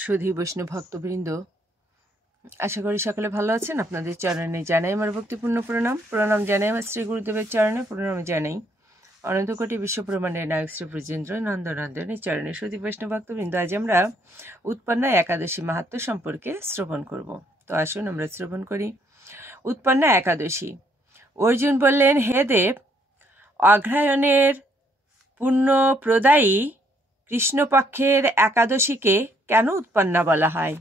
সুধী বৈষ্ণব ভক্তবৃন্দ, আশা করি সকলে ভালো আছেন। আপনাদের চরণে জানাই আমার ভক্তিপূর্ণ প্রণাম। প্রণাম জানাই আমার শ্রী গুরুদেবের চরণে, প্রণাম জানাই অনন্তকোটি বিশ্বব্রহ্মাণ্ডের নায়ক শ্রী ব্রজেন্দ্র নন্দনন্দনের চরণে। সুধী বৈষ্ণব ভক্তবৃন্দ, আজ আমরা উৎপন্না একাদশী মাহাত্ম্য সম্পর্কে শ্রবণ করব। তো আসুন আমরা শ্রবণ করি। উৎপন্না একাদশী। অর্জুন বললেন, হে দেব, অগ্রহায়ণের পুণ্যপ্রদায়ী কৃষ্ণপক্ষের একাদশীকে কেন উৎপন্না বলা হয়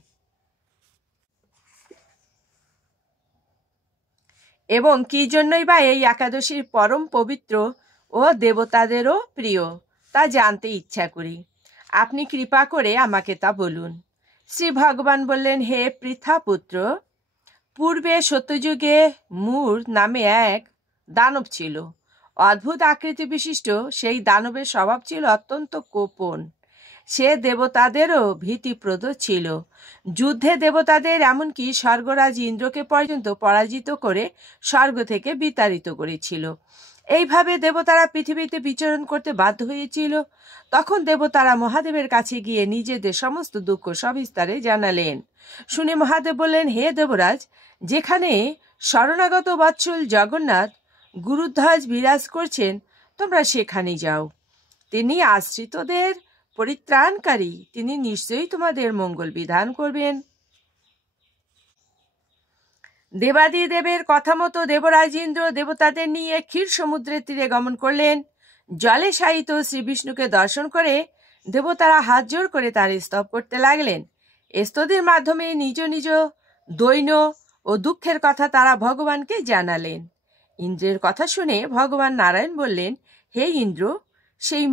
এবং কি জন্যই বা এই একাদশীর পরম পবিত্র ও দেবতাদেরও প্রিয় তা জানতে ইচ্ছা করি। আপনি কৃপা করে আমাকে তা বলুন। শ্রী ভগবান বললেন, হে পৃথাপুত্র, পূর্বে সত্যযুগে মূর নামে এক দানব ছিল। অদ্ভুত আকৃতি বিশিষ্ট সেই দানবের স্বভাব ছিল অত্যন্ত গোপন। সে দেবতাদেরও ভীতিপ্রদ ছিল। যুদ্ধে দেবতাদের এমনকি স্বর্গরাজ ইন্দ্রকে পর্যন্ত পরাজিত করে স্বর্গ থেকে বিতাড়িত করেছিল। এইভাবে দেবতারা পৃথিবীতে বিচরণ করতে বাধ্য হয়েছিল। তখন দেবতারা মহাদেবের কাছে গিয়ে নিজেদের সমস্ত দুঃখ সবিস্তারে জানালেন। শুনে মহাদেব বললেন, হে দেবরাজ, যেখানে শরণাগত বৎসল জগন্নাথ গুরুধ্বজ বিরাজ করছেন, তোমরা সেখানে যাও। তিনি আশ্রিতদের পরিত্রাণকারী, তিনি নিশ্চয়ই তোমাদের মঙ্গল বিধান করবেন। দেবাদিদেবের কথা মতো দেবরাজ ইন্দ্র দেবতাদের নিয়ে ক্ষীর সমুদ্রের তীরে গমন করলেন। জলে শায়িত শ্রী বিষ্ণুকে দর্শন করে দেবতারা হাত জোড় করে তার স্তব করতে লাগলেন। স্তুতির মাধ্যমে নিজ নিজ দৈন্য ও দুঃখের কথা তারা ভগবানকে জানালেন। ইন্দ্রের কথা শুনে ভগবান নারায়ণ বললেন, হে ইন্দ্র, সেই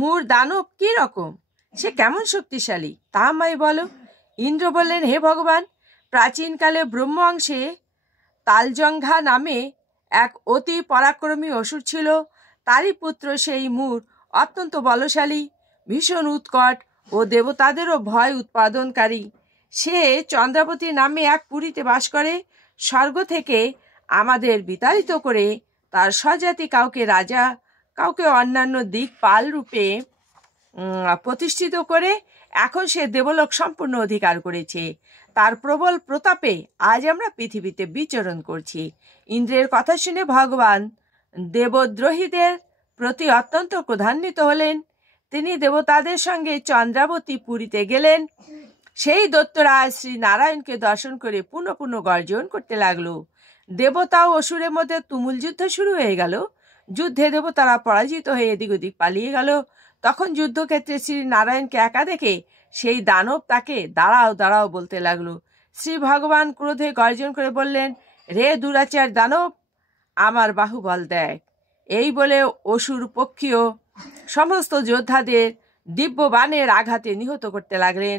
মূর দানব কি রকম? সে কেমন শক্তিশালী তা আমায় বলো। ইন্দ্র বললেন, হে ভগবান, প্রাচীনকালে ব্রহ্ম অংশে তালজঙ্ঘা নামে এক অতি পরাক্রমী অসুর ছিল। তারই পুত্র সেই মূর অত্যন্ত বলশালী, ভীষণ উৎকট ও দেবতাদেরও ভয় উৎপাদনকারী। সে চন্দ্রাবতী নামে এক পুরীতে বাস করে। স্বর্গ থেকে আমাদের বিতাড়িত করে তার স্বজাতি কাউকে রাজা, কাউকে অন্যান্য দিকপাল রূপে প্রতিষ্ঠিত করে এখন সে দেবলোক সম্পূর্ণ অধিকার করেছে। তার প্রবল প্রতাপে আজ আমরা পৃথিবীতে বিচরণ করছি। ইন্দ্রের কথা শুনে ভগবান দেবদ্রোহীদের প্রতি অত্যন্ত ক্রোধান্বিত হলেন। তিনি দেবতাদের সঙ্গে চন্দ্রাবতী পুরীতে গেলেন। সেই দৈত্যরাজ শ্রী নারায়ণকে দর্শন করে পুনঃ পুনঃ গর্জন করতে লাগলো। দেবতা ও অসুরের মধ্যে তুমুল যুদ্ধ শুরু হয়ে গেল। যুদ্ধে দেবতারা পরাজিত হয়ে এদিক ওদিক পালিয়ে গেল। তখন যুদ্ধক্ষেত্রে শ্রী নারায়ণকে একা দেখে সেই দানব তাকে দাঁড়াও দাঁড়াও বলতে লাগলো। শ্রী ভগবান ক্রোধে গর্জন করে বললেন, রে দুরাচার দানব, আমার বাহুবল দেখ। এই বলে অসুর পক্ষীয় সমস্ত যোদ্ধাদের দিব্য বাণের আঘাতে নিহত করতে লাগলেন।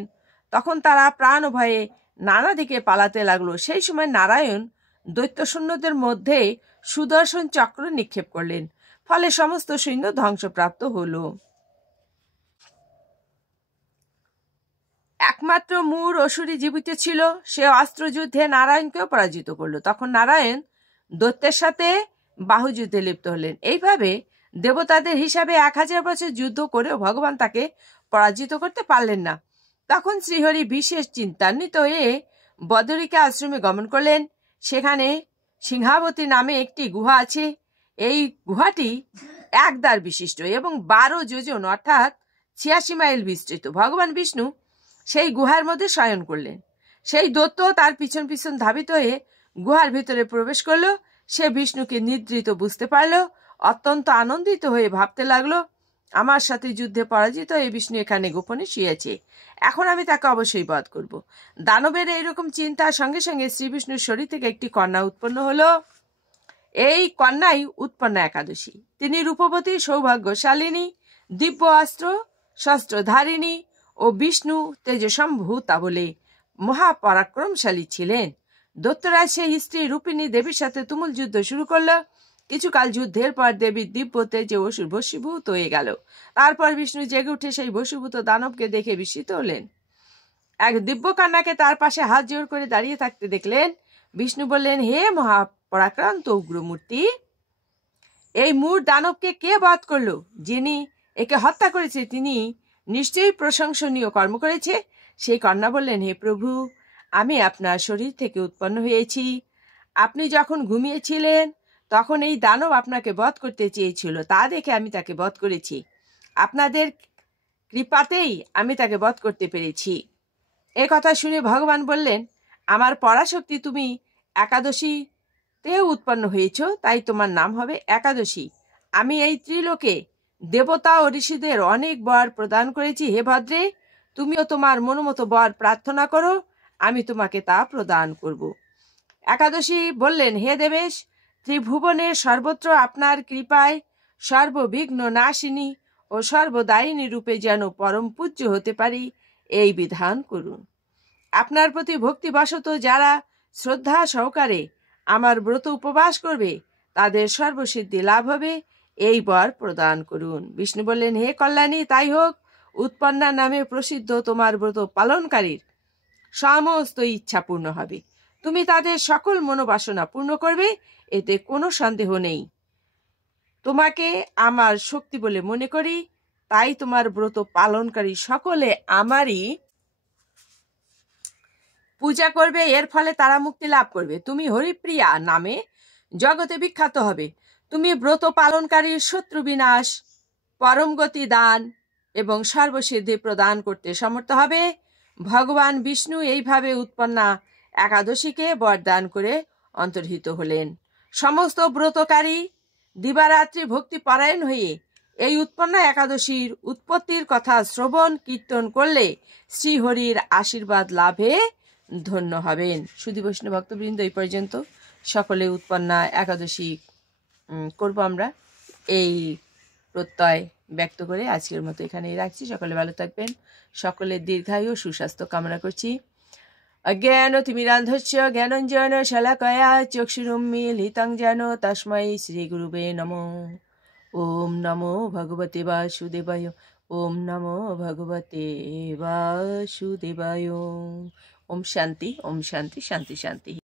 তখন তারা প্রাণ ভয়ে নানা দিকে পালাতে লাগলো। সেই সময় নারায়ণ দৈত্য সৈন্যদের মধ্যে সুদর্শন চক্র নিক্ষেপ করলেন। ফলে সমস্ত সৈন্য ধ্বংসপ্রাপ্ত হল। একমাত্র মূর অসুরী জীবিত ছিল। সে অস্ত্রযুদ্ধে নারায়ণকেও পরাজিত করল। তখন নারায়ণ দৈত্যের সাথে বাহুযুদ্ধে লিপ্ত হলেন। এইভাবে দেবতাদের হিসাবে 1000 বছর যুদ্ধ করেও ভগবান তাকে পরাজিত করতে পারলেন না। তখন শ্রীহরি বিশেষ চিন্তান্বিত হয়ে বদরিকা আশ্রমে গমন করলেন। সেখানে সিংহাবতী নামে একটি গুহা আছে। এই গুহাটি একদ্বার বিশিষ্ট এবং 12 যোজন অর্থাৎ 86 মাইল বিস্তৃত। ভগবান বিষ্ণু সেই গুহার মধ্যে শয়ন করলেন। সেই দৈত্য তার পিছন পিছন ধাবিত হয়ে গুহার ভিতরে প্রবেশ করলো। সে বিষ্ণুকে নিদ্রিত বুঝতে পারল। অত্যন্ত আনন্দিত হয়ে ভাবতে লাগলো, আমার সাথে যুদ্ধে পরাজিত হয়ে বিষ্ণু এখানে গোপনে শুয়েছে, এখন আমি তাকে অবশ্যই বধ করব। দানবের এইরকম চিন্তার সঙ্গে সঙ্গে শ্রী বিষ্ণুর শরীর থেকে একটি কন্যা উৎপন্ন হলো। এই কন্যাই উৎপন্না একাদশী। তিনি রূপবতী, সৌভাগ্যশালিনী, দিব্য অস্ত্র শস্ত্রধারিণী ও বিষ্ণু তেজসম্ভূতা বলে মহাপরাক্রমশালী ছিলেন। দৈত্যরাজ সেই স্ত্রী রূপিণী দেবীর সাথে তুমুল যুদ্ধ শুরু করলো। কিছুকাল যুদ্ধের পর দেবীর দিব্য তেজে অসুর বশীভূত হয়ে গেল। তারপর বিষ্ণু জেগে উঠে সেই বশীভূত দানবকে দেখে বিস্মিত হলেন। এক দিব্য কন্যাকে তার পাশে হাত জোড় করে দাঁড়িয়ে থাকতে দেখলেন। বিষ্ণু বললেন, হে মহাপরাক্রান্ত উগ্রমূর্তি, এই মূর দানবকে কে বধ করলো? যিনি একে হত্যা করেছে তিনি নিশ্চয়ই প্রশংসনীয় কর্ম করেছে। সেই কন্যা বললেন, হে প্রভু, আমি আপনার শরীর থেকে উৎপন্ন হয়েছি। আপনি যখন ঘুমিয়েছিলেন তখন এই দানব আপনাকে বধ করতে চেয়েছিল, তা দেখে আমি তাকে বধ করেছি। আপনাদের কৃপাতেই আমি তাকে বধ করতে পেরেছি। এ কথা শুনে ভগবান বললেন, আমার পরাশক্তি, তুমি একাদশীতে উৎপন্ন হয়েছ, তাই তোমার নাম হবে একাদশী। আমি এই ত্রিলোকে দেবতা ও ঋষিদের অনেক বর প্রদান করেছি। হে ভদ্রে, তুমিও তোমার মনোমতো বর প্রার্থনা করো, আমি তোমাকে তা প্রদান করব। একাদশী বললেন, হে দেবেশ, ত্রিভুবনে সর্বত্র আপনার কৃপায় সর্ববিঘ্ন নাশিনী ও সর্বদায়িনী রূপে যেন পরম পূজ্য হতে পারি, এই বিধান করুন। আপনার প্রতি ভক্তিবশত যারা শ্রদ্ধা সহকারে আমার ব্রত উপবাস করবে, তাদের সর্বসিদ্ধি লাভ হবে, এই বর প্রদান করুন। বিষ্ণু বললেন, হে কল্যাণী, তাই হোক। উৎপন্না নামে প্রসিদ্ধ তোমার ব্রত পালনকারীর সমস্ত ইচ্ছা পূর্ণ হবে। তুমি তাদের সকল মনোবাসনা পূর্ণ করবে, এতে কোনো সন্দেহ নেই। তোমাকে আমার শক্তি বলে মনে করি, তাই তোমার ব্রত পালনকারী সকলে আমারই পূজা করবে। এর ফলে তারা মুক্তি লাভ করবে। তুমি হরিপ্রিয়া নামে জগতে বিখ্যাত হবে। তুমি ব্রত পালনকারীর শত্রু বিনাশ, পরম গতি দান এবং সর্বসিদ্ধি প্রদান করতে সমর্থ হবে। ভগবান বিষ্ণু এইভাবে উৎপন্না একাদশীকে বরদান করে অন্তর্হিত হলেন। সমস্ত ব্রতকারী দিবারাত্রি ভক্তি পরায়ণ হয়ে এই উৎপন্না একাদশীর উৎপত্তির কথা শ্রবণ কীর্তন করলে শ্রীহরির আশীর্বাদ লাভে ধন্য হবেন। সুধী বৈষ্ণব ভক্তবৃন্দ, এই পর্যন্ত সকলে উৎপন্না একাদশী করব আমরা, এই প্রত্যয় ব্যক্ত করে আজকের মতো এখানেই রাখছি। সকলে ভালো থাকবেন। সকলের দীর্ঘায়ু ও সুস্বাস্থ্য কামনা করছি। অজ্ঞানতিমিরান্ধস্য জ্ঞানঞ্জন শলাকয়া চক্ষুরুন্মীলিतं যেন তস্मै শ্রীগুরুবে নমঃ। ওম নমো ভগবতে বাসুদেবায়। ওম নমো ভগবতে বাসুদেবায়। ওম শান্তি, ওম শান্তি, শান্তি শান্তি।